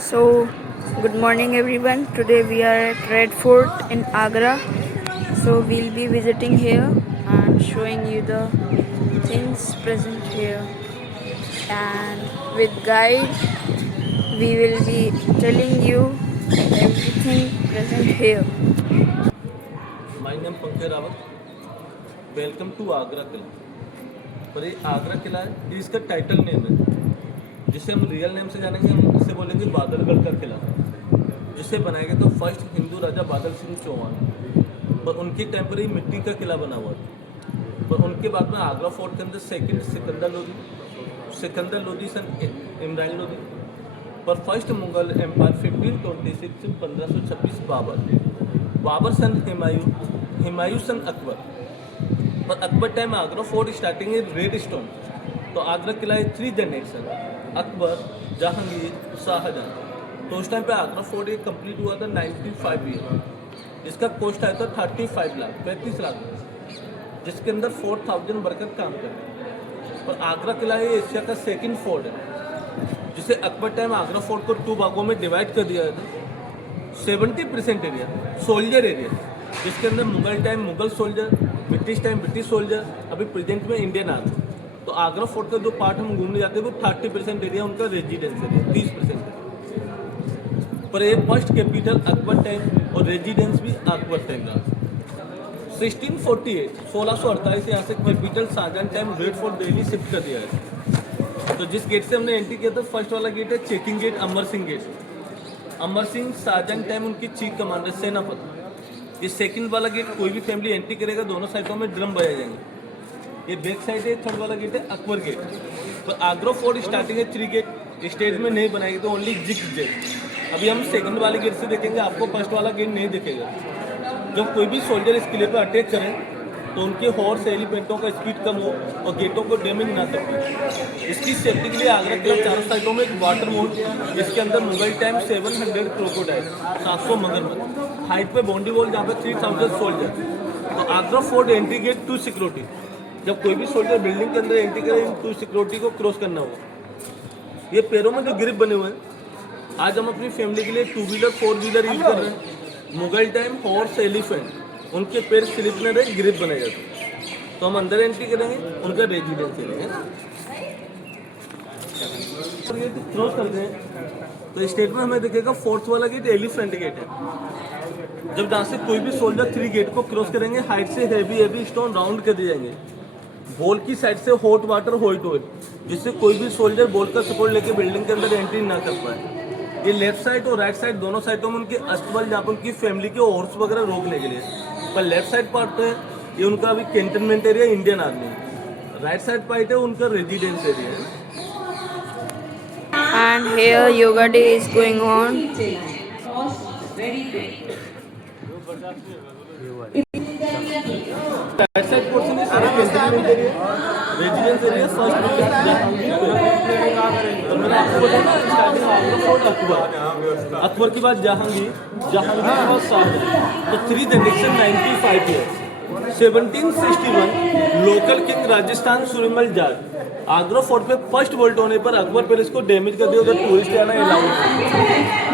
So, good morning everyone. Today we are at Red Fort in Agra. So, we'll be visiting here and showing you the things present here. And with guide, we will be telling you everything present here. My name Pankaj Rawat. Welcome to Agra किला। पर ये आगरा किला है, ये इसका title name है, जिसे हम real name से जानेंगे। हम इसे बोलेंगे बादलगढ़ का किला, जिसे बनाया गया तो फर्स्ट हिंदू राजा बादल सिंह चौहान, पर उनकी टाइम पर ही मिट्टी का किला बना हुआ था। पर उनके बाद में आगरा फोर्ट के अंदर सेकंड सिकंदर लोधी सन इमरान लोधी, पर फर्स्ट मुगल एम्पायर 1526 से 1526 बाबर सन हिमायूं सन अकबर। पर Akbar time Agra fort starting है रेड स्टोन। तो आगरा किला है 3 जनरेशन, अकबर, जहांगीर, शाहजहां। तो उस टाइम पे आगरा फोर्ट ये कंप्लीट हुआ था 95 ईयर। इसका कॉस्ट आया था 35 लाख 35 लाख, जिसके अंदर 4000 वर्कर काम करते हैं। और आगरा किला ये एशिया का सेकंड फोर्ट है, जिसे अकबर टाइम आगरा फोर्ट को 2 भागों में डिवाइड कर दिया था। 70% एरिया सोल्जर एरिया, जिसके अंदर Mughal time Mughal soldier, British time British soldier, अभी प्रेजेंट में इंडियन आर्मी। तो आगरा फोर्ट का जो पार्ट हम घूमने जाते हैं वो 30% एरिया उनका रेजिडेंस एरिया, 30% है। पर ये फर्स्ट कैपिटल अकबर टाइम और रेजिडेंस भी अकबर टाइम का। 1648 यहाँ से capital Shahjahan time red fort Delhi shift कर दिया है। तो जिस गेट से हमने एंट्री किया था, फर्स्ट वाला गेट है checking gate, Amar Singh gate. Amar Singh Shahjahan time उनकी चीफ कमांडर सेनापति। ये सेकंड वाला गेट कोई भी फैमिली एंट्री करेगा, दोनों साइडों में ड्रम बजाए जाएंगे। ये बैक साइड है। थर्ड वाला गेट है अकबर गेट। तो आगरा फोर्ट स्टार्टिंग है 3 गेट, स्टेज में नहीं बनाएंगे तो ओनली जिग गेट। अभी हम सेकंड वाले गेट से देखेंगे, आपको फर्स्ट वाला गेट नहीं दिखेगा। जब कोई भी सोल्जर इस किले पर अटैक करें तो उनके हॉर्स एलिफेंटों का स्पीड कम हो और गेटों को डैमेज ना कर। इसकी सेफ्टी के लिए आगरा किला चारों साइडों में एक वाटर मोड, जिसके अंदर मुगल टाइम 700 क्रोकोडाइल, 700 मगरमच्छ, हाइट पे बाउंड्री वॉल जहाँ पे 3000 सोल्जर। तो Agra fort entry gate 2 security. जब कोई भी सोल्जर बिल्डिंग के अंदर एंट्री करे, इन 2 सिक्योरिटी को क्रॉस करना होगा। ये पैरों में जो ग्रिप बने हुए हैं, आज हम अपनी फैमिली के लिए 2 व्हीलर 4 व्हीलर यूज कर रहे हैं। मुगल टाइम हॉर्स एलिफेंट, उनके पैर स्लिप में रहे, ग्रिप बने जाते। तो हम अंदर एंट्री करेंगे, उनका रेजिडेंस लेंगे। क्रॉस करते हैं तो स्टेट में हमें दिखेगा 4th वाला गेट एलिफेंट गेट है। जब जहाँ से कोई भी सोल्जर 3 गेट को क्रॉस करेंगे, हाइट से हेवी स्टोन राउंड कर दिए जाएंगे। बॉल की साइड से हॉट वाटर व्हाइट ऑयल, जिससे कोई भी सोल्जर बॉल का सपोर्ट लेके बिल्डिंग के अंदर एंट्री ना कर पाए। ये लेफ्ट साइड और राइट साइड दोनों साइडों में उनके अस्तबल, जहाँ पर उनकी फैमिली के हॉर्स वगैरह रोकने के लिए। पर लेफ्ट साइड पार्ट है ये उनका अभी cantonment area Indian army. Right side part है उनका रेजिडेंस एरिया है। And here yoga day is going on. Right side portion है सारा cantonment area, residence area, first Akbar की बात जहांगीर, जहांगीर के बाद शाहजहां। तो 3 generation 95 years. 1761 local king Rajasthan सुरिमल जाट। आगरा फोर्ट पे फर्स्ट वोल्ट होने पर अकबर पैलेस को डैमेज कर दिया, उधर टूरिस्ट आना अलाउड।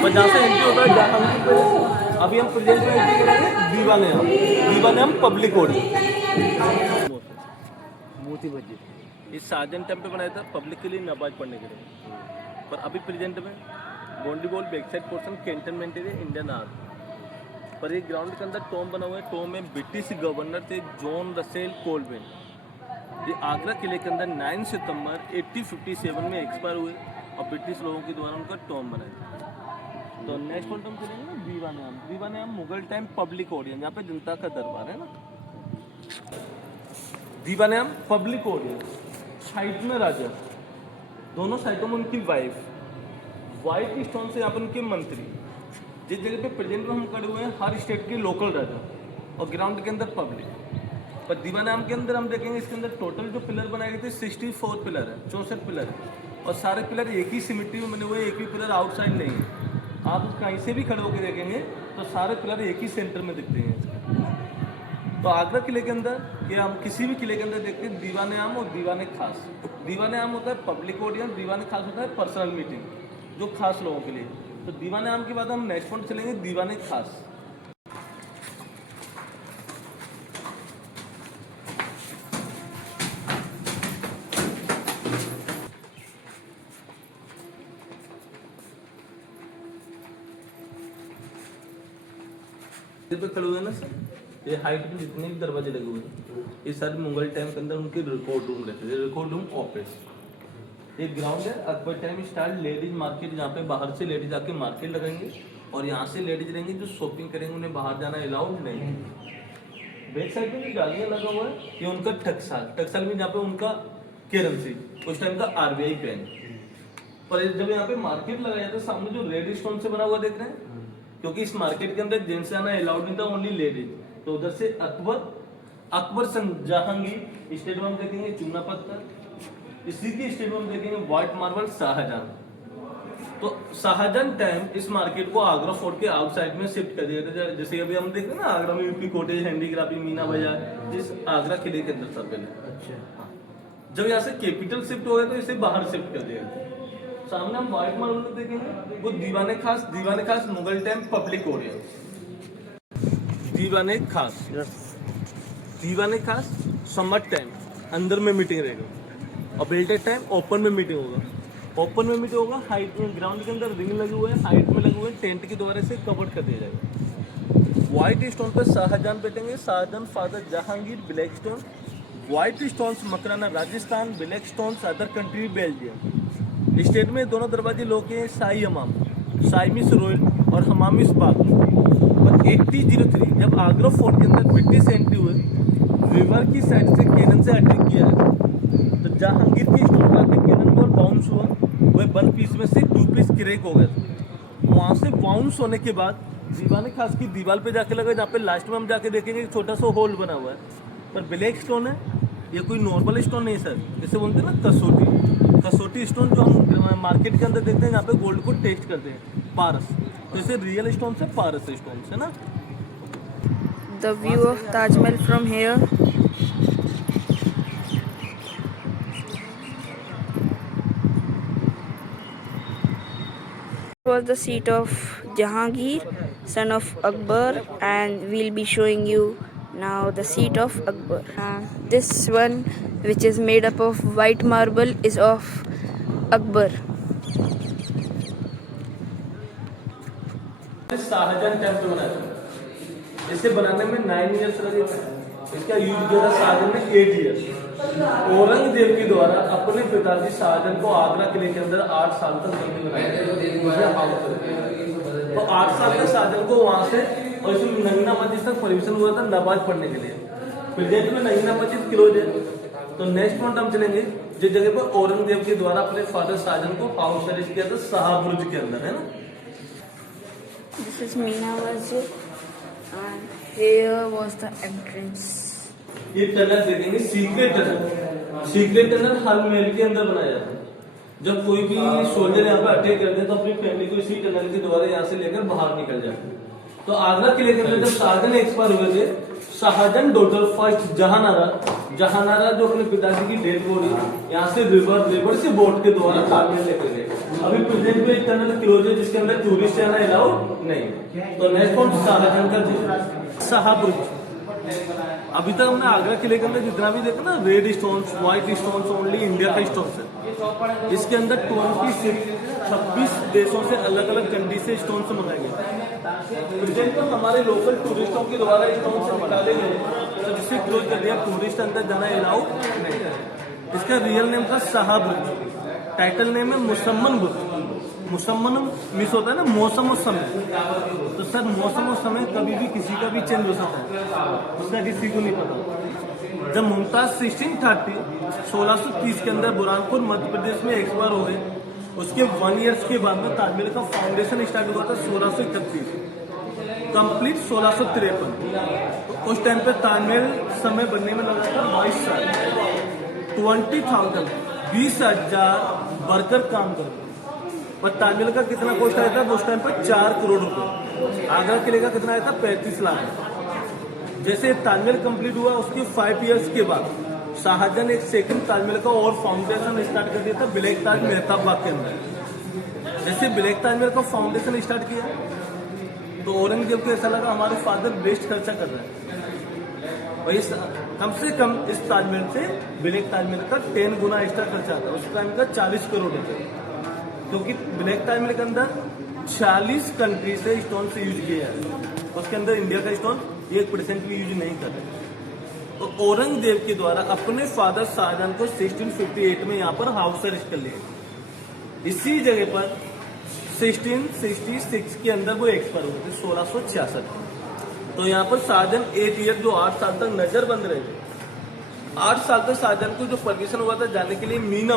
पर जहाँ से एंट्री होता है जहांगीर पैलेस। अभी हम प्रेजेंट में एंट्री करेंगे दीवाने पब्लिक ऑडियंस। मोती मस्जिद इस शाहजहां टाइम पे बनाया था पब्लिक के लिए, नमाज पढ़ने के लिए। पर अभी प्रेजेंट में boundary wall, back side portion cantonment area Indian army. पर एक ग्राउंड के अंदर टॉम बना हुआ है। टॉम में ब्रिटिश गवर्नर थे जॉन रसेल कोलबेन। ये आगरा किले के अंदर 9 सितंबर 1857 में एक्सपायर हुए और ब्रिटिश लोगों के द्वारा उनका टॉम बनाया। तो नेक्स्ट वन टॉम करेंगे ना दीवाने आम मुगल टाइम पब्लिक ऑडियंस, यहाँ पे जनता का दरबार है ना। दीवाने आम पब्लिक ऑडियंस, साइड में राजा, दोनों साइडों में उनकी वाइफ, व्हाइट स्टोन से यहाँ पर उनके मंत्री। जिस जगह पे प्रेजेंट में हम खड़े हुए हैं, हर स्टेट के लोकल राजा, और ग्राउंड के अंदर पब्लिक। पर दीवान आम के अंदर हम देखेंगे, इसके अंदर टोटल जो पिलर बनाए गए थे 64 पिलर है, 64 पिलर है। और सारे पिलर एक ही सिमिट्री में बने हुए, एक भी पिलर आउटसाइड नहीं है। आप कहीं से भी खड़े होकर देखेंगे तो सारे पिलर एक ही सेंटर में दिखते हैं। तो आगरा किले के अंदर या हम किसी भी किले के अंदर देखते हैं दीवाने आम और दीवाने खास। दीवाने आम होता है पब्लिक ऑडियंस, दीवाने खास होता है पर्सनल मीटिंग, जो खास लोगों के लिए। तो दीवाने आम के बाद हम नेक्स्ट पॉइंट चलेंगे दीवाने खास। पे खड़े हुए ना सर, ये हाइट में जितने भी दरवाजे लगे हुए हैं ये सारे मुगल टाइम के अंदर उनके रिकॉर्ड रूम रहते थे, रिकॉर्ड रूम ऑफिस। एक ग्राउंड है Akbar time style ladies market, जहाँ पे बाहर से लेडीज आके मार्केट लगाएंगे और यहाँ से लेडीज रहेंगे जो शॉपिंग करेंगे, उन्हें बाहर जाना अलाउड नहीं है। बैक साइड में जो जालियाँ लगा हुआ है ये उनका टक्साल में जहाँ पे उनका करेंसी उस टाइम का RBI पेन। पर जब यहाँ पे मार्केट लगाया था सामने जो रेड स्टोन से बना हुआ देख रहे हैं, क्योंकि इस मार्केट के अंदर जेंट्स आना अलाउड नहीं था, ओनली लेडीज। तो उधर से अकबर जहांगीर स्टेट में देखेंगे चूना पत्थर, इसी की स्टेट में देखेंगे व्हाइट मार्बल शाहजहां। तो शाहजहां टाइम इस मार्केट को आगरा फोर्ट के आउटसाइड में शिफ्ट कर दिया था। जैसे अभी हम देख रहे हैं ना आगरा में यूपी कॉटेज, हैंडीक्राफ्ट, मीना बाजार, जिस आगरा किले के अंदर था पहले। अच्छा, जब यहाँ से कैपिटल शिफ्ट हो गया तो इसे बाहर शिफ्ट कर दिया गया। सामने हम व्हाइट मार्बल देखेंगे वो दीवाने खास मुगल टाइम पब्लिक ऑडियंस। दीवाने खास समर टाइम अंदर में मीटिंग रहेगा और बेल्टेड टाइम ओपन में मीटिंग होगा। हाइट में ग्राउंड के अंदर रिंग लगे हुए हैं, हाइट में लगे हुए हैं, टेंट के द्वारा से कवर कर दिया जाएगा। व्हाइट स्टोन पर शाहजहां बैठेंगे, Shahjahan father Jahangir. Black stone white stones Makrana Rajasthan, black stones other country Belgium. State में दोनों दरवाजे लोग हैं शाही हमाम, शाइमिस रॉयल और हमामिस बाग। पर 1803 जब आगरा फोर्ट के अंदर ब्रिटिश एंट्री हुए, रिवर की साइड से कैनन से अटैक किया है, तो जहांगीर की स्टोन का कैनन बॉल बाउंस हुआ, वह 1 पीस में से 2 पीस क्रैक हो गए थे। वहाँ से बाउंस होने के बाद दीवाने खास की दीवार पे जाके लगा, जहाँ पे लास्ट में हम जाके देखेंगे एक छोटा सा होल बना हुआ है। पर ब्लैक स्टोन है, ये कोई नॉर्मल स्टोन नहीं सर, जैसे बोलते हैं ना कसौटी स्टोन जो हम मार्केट के अंदर देखते हैं, जहाँ पे गोल्ड को टेस्ट करते हैं, पारस। तो इसे रियल स्टोन से पारस स्टोन है ना। The view of Taj Mahal from here. Was the seat of Jahangir, son of Akbar, and we'll be showing you now the seat of Akbar. This one, which is made up of white marble, is of Akbar. Shahjahan temple बनाया था, इसे बनाने में 9 years लगे थे। इसका use किया था शाहजहां ने 8 इयर्स। औरंगजेब के द्वारा अपने पिताजी शाहजहां को आगरा किले के अंदर 8 साल तक बंदी बनाया। तो 8 साल तक शाहजहां को वहां से और इसमें नगीना मस्जिद तक परमिशन हुआ था नमाज पढ़ने के लिए। प्रेजेंट में नगीना मस्जिद क्लोज है। तो नेक्स्ट पॉइंट हम चलेंगे जिस जगह पर औरंगजेब के द्वारा अपने फादर शाहजहां को हाउस अरेस्ट किया था, शाहबुर्ज के अंदर, है ना। This is Meena Masjid, and here was the entrance. ये टनल देखेंगे सीक्रेट टनल हर महल के अंदर बनाया जाता है। जब कोई भी सोल्जर यहाँ पे अटैक करते हैं तो अपनी फैमिली को इसी टनल के द्वारा यहाँ से लेकर बाहर निकल जाते हैं। तो आगरा किले के अंदर जब शाहजहां एक्सपायर हुए थे, शाहजहां डॉटर फर्स्ट जहानारा जो अपने पिताजी की डेथ बॉडी यहाँ से रिवर से बोट के द्वारा ताजमहल लेकर गए। अभी प्रेजेंट में टनल क्लोज है जिसके अंदर टूरिस्ट आना अलाउड नहीं। तो नेक्स्ट पॉइंट शाहजहां का शाहबुर्ज। अभी तक हमने आगरा किले के अंदर जितना भी देखा ना, red stones, white stones, only India का स्टोन्स है। इसके अंदर 26 देशों से अलग अलग कंट्री से स्टोन्स मंगाए गए। प्रेजेंट में हमारे लोकल टूरिस्टों के द्वारा स्टोन्स निकाले गए, तो जिससे क्लोज कर दिया, टूरिस्ट अंदर जाना अलाउड नहीं। इसका रियल नेम था शाहबुर्ज, टाइटल नेम है मुसम्मन बुर्ज। मुसम्मन मिस होता है ना, मौसम और समय। तो सर मौसम और समय कभी भी किसी का भी चेंज हो सकता है, उसका किसी को नहीं पता। जब मुमताज 1630 के अंदर बुरहानपुर मध्य प्रदेश में एक्सपायर हो गए, उसके 1 ईयर्स के बाद में ताजमहल का फाउंडेशन स्टार्ट हुआ था 1631, कंप्लीट 1653। तो उस टाइम पे ताजमहल समय बनने में लगा था 22 साल। 20,000 वर्कर काम करते। और ताजमहल का कितना कॉस्ट आया था उस टाइम पर? 4 करोड़ रुपए। आगरा किले का कितना आया था? 35 लाख। जैसे ताजमहल कंप्लीट हुआ उसके 5 इयर्स के बाद शाहजहां ने एक सेकंड ताजमहल का और फाउंडेशन स्टार्ट कर दिया था ब्लैक ताज मेहताब बाग के अंदर। जैसे ब्लैक ताजमहल का फाउंडेशन स्टार्ट किया तो औरंगजेब को ऐसा लगा हमारे फादर बेस्ट खर्चा कर रहे हैं, वही कम से कम इस ताजमहल से ब्लैक ताजमहल का 10 गुना एक्स्ट्रा खर्चा था। उस टाइम का 40 करोड़ रुपए, क्योंकि ब्लैक ताजमहल के अंदर 40 कंट्री से स्टोन से यूज किया है, उसके अंदर इंडिया का स्टोन 1% भी यूज नहीं कर रहे। तो औरंगजेब के द्वारा अपने फादर शाहजहां को 1658 में यहाँ पर हाउस अरेस्ट कर लिया। इसी जगह पर 1666 के अंदर वो एक्सपायर हुए थे 1666। तो यहाँ पर शाहजहां 8 ईयर जो 8 साल तक नजर बंद रहे थे, 8 साल तक शाहजहां को जो परमिशन हुआ था जाने के लिए मीना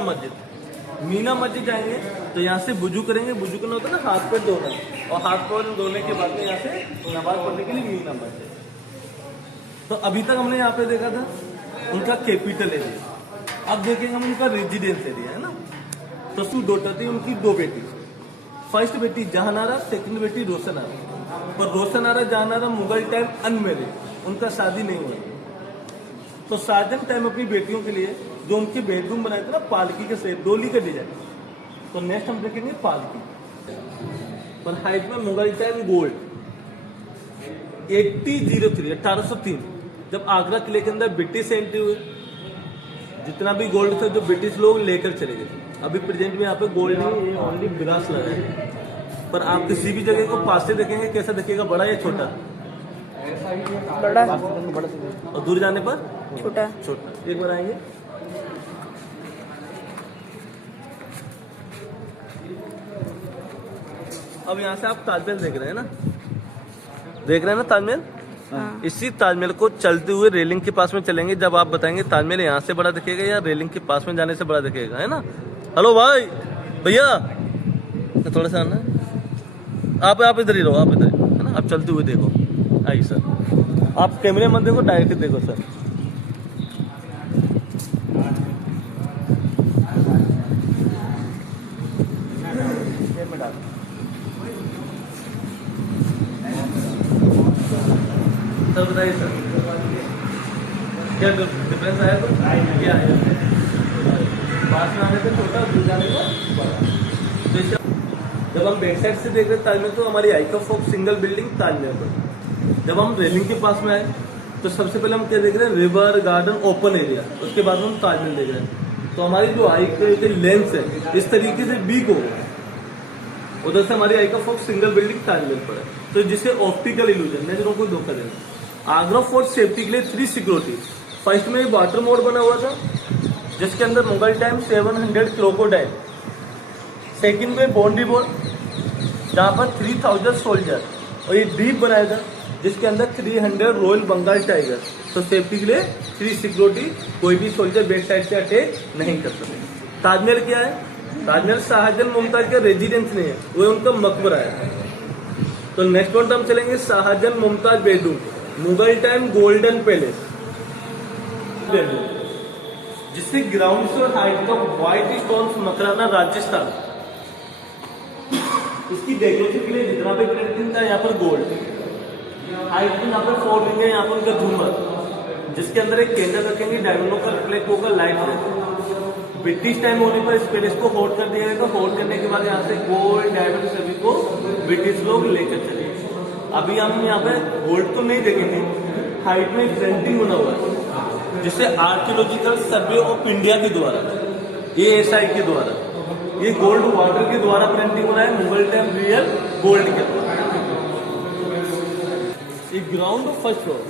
मस्जिद जाएंगे तो यहाँ से वुजू करेंगे, वुजू करना होता है ना हाथ पैर धोना, और हाथ पैर धोने के बाद में यहाँ से नमाज पढ़ने के लिए मीना मस्जिद। तो अभी तक हमने यहाँ पे देखा था उनका कैपिटल एरिया, अब देखेंगे हम उनका रेजिडेंस एरिया है ना। तो उसकी डॉटर थी, उनकी 2 बेटी, फर्स्ट बेटी जहानारा, सेकंड बेटी रोशनारा। पर रोशनारा जहानारा मुगल टाइम अनमेरिड, उनका शादी नहीं हुआ। तो शाहजहां टाइम अपनी बेटियों के लिए जो उनके बेडरूम बनाए थे ना पालकी के से डोली का डिजाइन, तो नेक्स्ट हम देखेंगे पालकी। पर हाइट में मुगल टाइम गोल्ड 1803 जब आगरा किले के अंदर ब्रिटिश एंट्री हुई, जितना भी गोल्ड था जो ब्रिटिश लोग लेकर चले गए। अभी प्रेजेंट में यहाँ पे गोल्ड नहीं, ये ओनली ब्रास लगा है। पर आप किसी भी जगह को पास से देखेंगे कैसा दिखेगा, बड़ा या छोटा? बड़ा। और दूर जाने पर छोटा। एक बार आएंगे, अब यहाँ से आप ताजमहल देख रहे हैं ना ताजमहल। हाँ। इसी ताजमहल को चलते हुए रेलिंग के पास में चलेंगे, जब आप बताएंगे ताजमहल यहाँ से बड़ा दिखेगा या रेलिंग के पास में जाने से बड़ा दिखेगा, है ना। हेलो भाई भैया, तो थोड़ा सा ना आप इधर ही रहो, आप इधर है ना, आप चलते हुए देखो। आइए सर, आप कैमरे मत देखो, डायरेक्ट देखो सर। सर बताइए सर, क्या डिफरेंस आया? तो क्या आया? पास में आने पे छोटा, दूर जाने पर बड़ा। जब हम बैक साइड से देख रहे ताजमहल तो हमारी आई का फोक सिंगल बिल्डिंग ताजमहल पर। जब हम रेलिंग के पास में आए तो सबसे पहले हम क्या देख रहे हैं, रिवर गार्डन ओपन एरिया, उसके बाद हम ताजमहल देख रहे हैं। तो हमारी जो आई के लेंस है इस तरीके से वीक हो गया, उधर से हमारी आई का फोक सिंगल बिल्डिंग ताजमहल पर है। तो जिसे ऑप्टिकल इल्यूजन, नजरों को धोखा देना। आगरा फोर्ट सेफ्टी के लिए 3 सिक्योरिटी। फर्स्ट में वाटर मोड बना हुआ था जिसके अंदर मुगल टाइम 700 क्रोकोडाइल। सेकंड में बाउंड्री वॉल जहाँ पर 3000 सोल्जर, और ये डीप बनाया था जिसके अंदर 300 रॉयल बंगाल टाइगर। तो सेफ्टी के लिए 3 सिक्योरिटी, कोई भी सोल्जर बैक साइड से अटैक नहीं कर सकते। ताजमहल क्या है? ताजमहल शाहजहां मुमताज का रेजिडेंस नहीं है, वो उनका मकबरा है। तो नेक्स्ट पॉइंट हम चलेंगे Shahjahan Mumtaz bedroom, Mughal time golden palace, जिससे ग्राउंड फ्लोर हाइट का व्हाइट स्टोन मकराना राजस्थान। इसकी डेकोरेशन के लिए जितना भी प्रिंटिंग था यहाँ पर गोल्ड। हाइट में यहाँ पर 4 रिंग है, यहाँ पर उनका झूमर जिसके अंदर एक कैंडल रखेंगे, डायमंडों का रिफ्लेक्ट होगा, लाइट रहेगा। ब्रिटिश टाइम होने पर इस पैलेस को होल्ड कर दिया गया। होल्ड करने के बाद यहाँ से गोल्ड डायमंड सभी को ब्रिटिश लोग लेकर चले। अभी हम यहाँ पे गोल्ड तो नहीं देखेंगे, हाइट में प्रिंटिंग बना हुआ है जिसे आर्कियोलॉजिकल सर्वे ऑफ इंडिया के द्वारा, ASI के द्वारा, ये गोल्ड वाटर के द्वारा प्रिंटिंग बना है, मुगल टाइम रियल गोल्ड के द्वारा। ये ground of first floor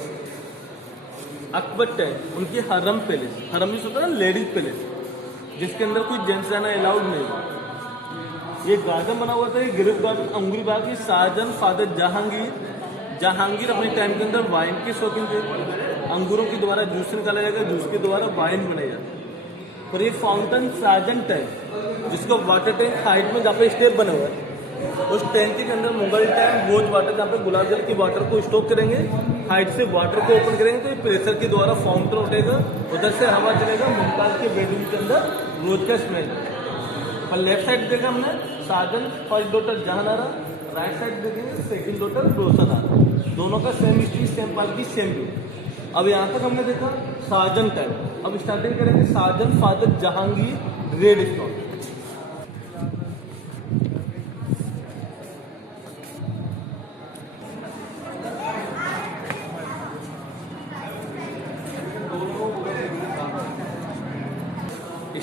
Akbar time उनकी हरम पैलेस, हरम में होता है ना लेडीज पैलेस, जिसके अंदर कोई जेंट्स जाना अलाउड नहीं हुआ। ये गार्डन बना हुआ था, ये गिरिफ गार्डन अंगूरी बाग की शाहजहां फादर जहांगीर अपने टाइम के अंदर वाइन के शौकीन थे। अंगूरों के द्वारा जूस निकाला जाएगा, जूस के द्वारा वाइन बनाया जाता है। और ये फाउंटेन शाहजहां टैंक, जिसका वाटर टैंक हाइट में जहाँ पे स्टेप बना हुआ है, उस टैंक के अंदर मुगल टाइम रोज वाटर, जहाँ पे गुलाब जल की वाटर को स्टॉक करेंगे, हाइट से वाटर को ओपन करेंगे तो ये प्रेशर के द्वारा फाउंटेन उठेगा, उधर से हवा चलेगा, मुमताज के बेडरूम के अंदर रोज का स्मेल। और लेफ्ट साइड देखा हमने Shahjahan first daughter Jahanara, right side देखेंगे सेकंड डॉटर रोशनारा, दोनों का सेम हिस्ट्री, सेम पालकी, सेम व्यू। अब यहाँ तक हमने देखा शाहजहां टाइम। अब स्टार्टिंग करेंगे Shahjahan father Jahangir red stone.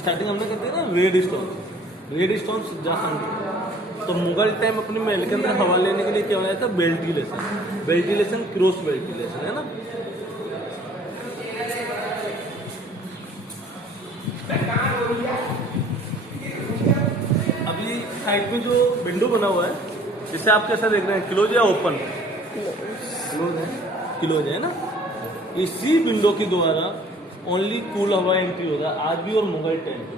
Starting हमने कहते हैं ना रेड स्टोन जहांगीर। तो मुगल टाइम अपने महल के अंदर हवा लेने के लिए क्या बनाया था, बेल्टिलेशन क्रॉस बेल्टिलेशन, है ना। अभी साइड में जो विंडो बना हुआ है, जिसे आप कैसा देख रहे हैं, क्लोज या ओपन? क्लोज है ना। इसी विंडो के द्वारा ओनली कूल हवा एंट्री होगा आज भी और मुगल टाइम पे,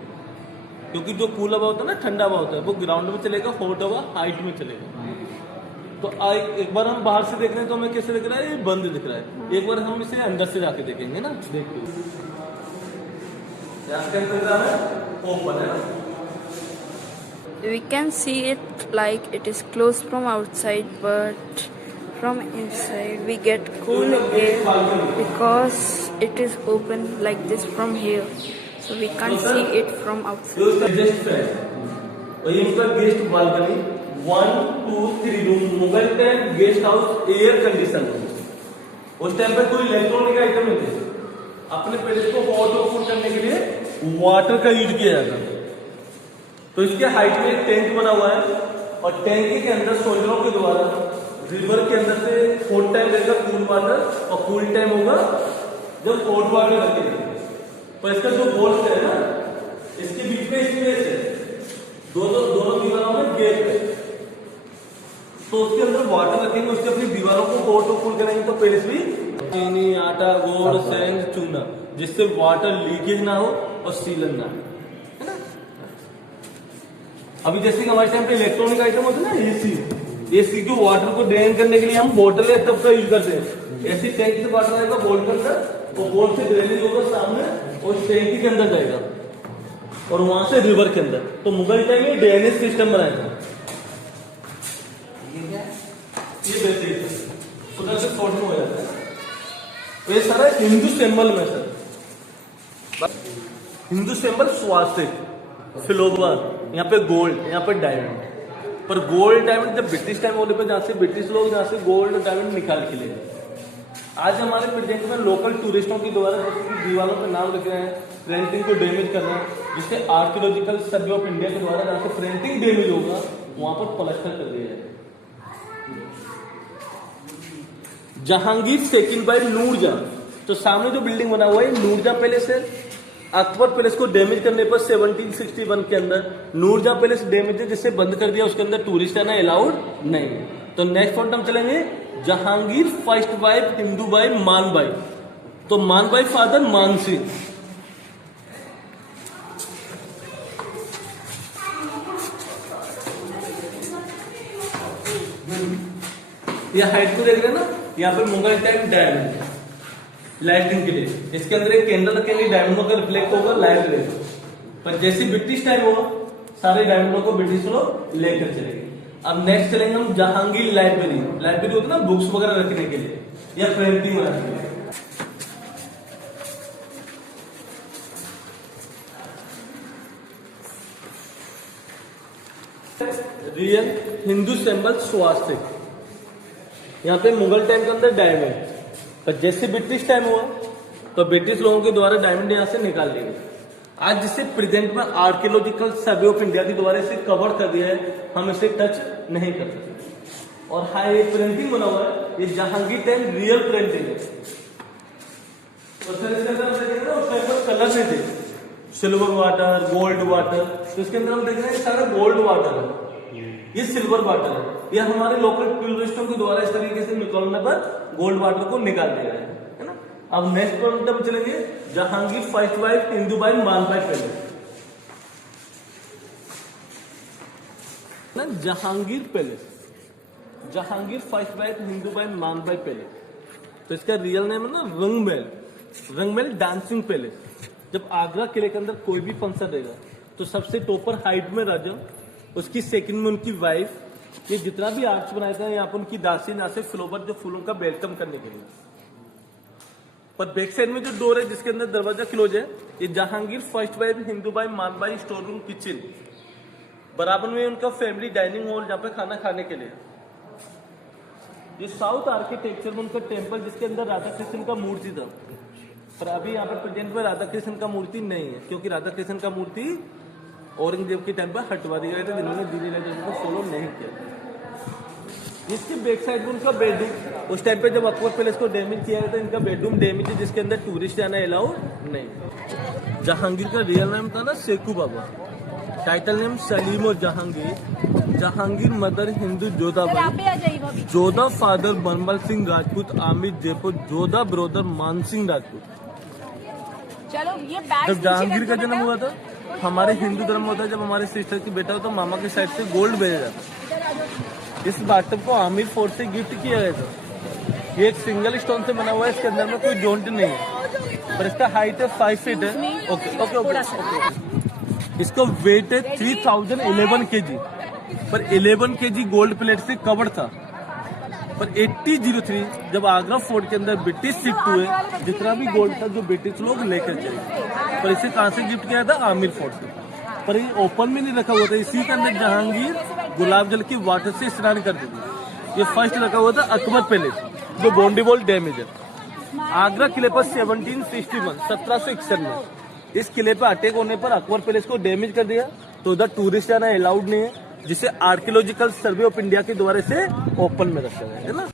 क्योंकि जो कूल हवा होता है ना, ठंडा हवा होता है, वो ग्राउंड में चलेगा, हॉट हवा हाइट में चलेगा। तो एक बार हम बाहर से देख रहे हैं तो हमें कैसे दिख रहा है, ये बंद दिख रहा है। एक बार हम इसे अंदर से जाके देखेंगे ना, देखते ओपन है ना। We can see it like it is closed from outside, but from inside we get cool air because it is open like this from here, so we can't see it from outside. Guest balcony 1 2 3 room, Mughal time guest house air condition. उस time पर कोई electronic item नहीं थे, अपने palace को hot और cool करने के लिए वाटर का यूज किया जाता है। तो इसके हाइट में एक टैंक बना हुआ है और टैंक के अंदर सोल्जरों के द्वारा रिवर के अंदर से हॉट टाइम रहेगा कूल वाटर और कूल टाइम होगा जब हॉट वाटर रखेंगे। तो इसका जो होल है ना, इसके बीच में स्पेस है, दोनों दीवारों में गैप है, तो उसके अंदर वाटर रखेंगे, उसके अपनी दीवारों को हॉट और कूल करेंगे। तो पैलेस भी चीनी, आटा, गोड़, सेंध, चूना, जिससे वाटर लीकेज ना हो और सीलन ना हो। अभी जैसे कि हमारे टाइम पे इलेक्ट्रॉनिक आइटम होते हैं ना, एसी को वाटर को ड्रेन करने के लिए हम बोतल या टब का यूज करते हैं। ऐसी टैंक से वाटर आएगा बोल के अंदर, वो बोल से ड्रेनेज होगा सामने और टैंकी के अंदर जाएगा और वहां से रिवर के अंदर। तो मुगल टाइम में ड्रेनेज सिस्टम बनाया था। ये बेसिक उधर से शॉर्ट में हो जाता है। तो ये सारा हिंदू सिंबल में सर, हिंदू सिंबल स्वास्तिक, फ्लोवर, यहाँ पे गोल्ड, यहाँ पे डायमंड। पर गोल्ड डायमंड जब ब्रिटिश टाइम होने पर जहाँ से ब्रिटिश लोग जहाँ से गोल्ड डायमंड निकाल के ले, आज हमारे प्रेजेंट में लोकल टूरिस्टों के द्वारा दीवारों पर नाम लिख रहे हैं, प्रिंटिंग को डैमेज कर रहे हैं, जिससे आर्कियोलॉजिकल सर्वे ऑफ इंडिया के द्वारा जहाँ से प्रिंटिंग डैमेज होगा वहां पर प्लास्टर कर दिया है। जहांगीर सेकंड बाय नूरजहां, तो सामने जो बिल्डिंग बना हुआ है नूरजहां पैलेस है। अकबर पैलेस को डैमेज करने पर 1761 के अंदर नूरजहां पैलेस डैमेज है, जिससे बंद कर दिया, उसके अंदर टूरिस्ट आना अलाउड नहीं। तो नेक्स्ट पॉइंट हम चलेंगे, Jahangir first wife Hindu by मान बाई। तो मान बाई फादर मान सिंह। ये हाइट को देख रहे हैं ना, यहाँ पे मुगल टाइम डायमंड लाइटिंग के लिए, इसके अंदर एक कैंडल रखेंगे, डायमंडों का रिफ्लेक्ट होगा, लाइट रहेगा। पर जैसे ब्रिटिश टाइम होगा सारे डायमंडों को ब्रिटिश लोग लेकर चलेंगे। अब नेक्स्ट चलेंगे हम जहांगीर लाइब्रेरी। लाइब्रेरी होती है ना बुक्स वगैरह रखने के लिए या प्रिंटिंग बनाने के लिए। रियल हिंदू सिंबल स्वास्तिक, यहाँ पे मुगल टाइम के अंदर डायमंड। पर जैसे ब्रिटिश टाइम हुआ तो ब्रिटिश लोगों के द्वारा डायमंड यहाँ से निकाल लिए गए। आज जिसे प्रेजेंट में आर्कियोलॉजिकल सर्वे ऑफ इंडिया के द्वारा इसे कवर कर दिया है, हम इसे टच नहीं कर सकते। और हाँ, ये प्रिंटिंग बना हुआ है, ये जहांगीर टाइम रियल प्रिंटिंग है। और सर इसके अंदर हम देखेंगे ना, उस टाइम पर कलर नहीं थे, सिल्वर वाटर, गोल्ड वाटर। तो इसके अंदर हम देख रहे हैं सारा गोल्ड वाटर है, ये सिल्वर वाटर है। ये हमारे लोकल टूरिस्टों के द्वारा इस तरीके से निकलने पर गोल्ड वाटर को निकाल दिया है ना। अब नेक्स्ट पॉइंट हम चलेंगे, Jahangir first wife Hindu by मान बाई पैलेस ना। Jahangir palace, Jahangir first wife Hindu by मान बाई पैलेस। तो इसका रियल नेम है ना रंगमहल डांसिंग पैलेस। जब आगरा किले के अंदर कोई भी फंक्शन रहेगा तो सबसे टॉपर हाइट में राजा, उसकी सेकंड में उनकी वाइफ, ये जितना भी आर्ट्स बनाए थे यहाँ पर उनकी दासी नासे फ्लोवर, जो फूलों का वेलकम करने के लिए। पर बैक साइड में जो डोर है जिसके अंदर दरवाजा क्लोज है, ये Jahangir first wife Hindu by मान बाई स्टोर रूम किचन। बराबर में उनका फैमिली डाइनिंग हॉल जहाँ पे खाना खाने के लिए। ये साउथ आर्किटेक्चर में उनका टेम्पल जिसके अंदर राधा कृष्ण का मूर्ति था, पर अभी यहाँ पर प्रेजेंट में राधा कृष्ण का मूर्ति नहीं है, क्योंकि राधा कृष्ण का मूर्ति औरंगजेब के टाइम पर हटवा दिया गया था, जिन्होंने दिल्ली लाइब्रेरी को फॉलो नहीं किया। इसके बैक साइड में उनका बेडरूम, उस टाइम पे जब अकबर पैलेस को डैमेज किया गया था, इनका बेडरूम डैमेज है, जिसके अंदर टूरिस्ट जाना अलाउड नहीं। जहांगीर का रियल नेम था ना शेखू बाबा, टाइटल नेम सलीम और Jahangir. Jahangir mother Hindu Jodha Bai, Jodha father Barmal Singh Rajput, Aamir Jaipur, Jodha brother मान सिंह राजपूत। चलो ये बैग जब जहांगीर का जन्म हुआ था, हमारे हिंदू धर्म में होता है, जब हमारे सिस्टर की बेटा हो तो मामा की साइड से गोल्ड भेजा जाता। इस बाथटब को आमिर फोर्ट से गिफ्ट किया गया था। ये एक सिंगल स्टोन से बना हुआ है, इसके अंदर में कोई जॉइंट नहीं है, पर इसका हाइट है 5 फीट है। ओके। इसका वेट है 3011 kg, पर 11 kg गोल्ड प्लेट से कवर था। पर 1803 जब आगरा फोर्ट के अंदर ब्रिटिश शिफ्ट हुए, जितना भी गोल्ड था जो ब्रिटिश लोग लेकर चले, पर इसे कहाँ से गिफ्ट किया था? आमिर फोर्ट से। पर ये ओपन में नहीं रखा हुआ था, इसी के अंदर जहांगीर गुलाब जल की वाटर से स्नान करते थे। ये फर्स्ट रखा हुआ था अकबर पैलेस, जो बाउंड्री वॉल डैमेज है। आगरा किले पर 1761 में इस किले पर अटैक होने पर अकबर पैलेस को डैमेज कर दिया, तो उधर टूरिस्ट जाना अलाउड नहीं है, जिसे आर्कियोलॉजिकल सर्वे ऑफ इंडिया के द्वारा से ओपन में रखा गया है ना।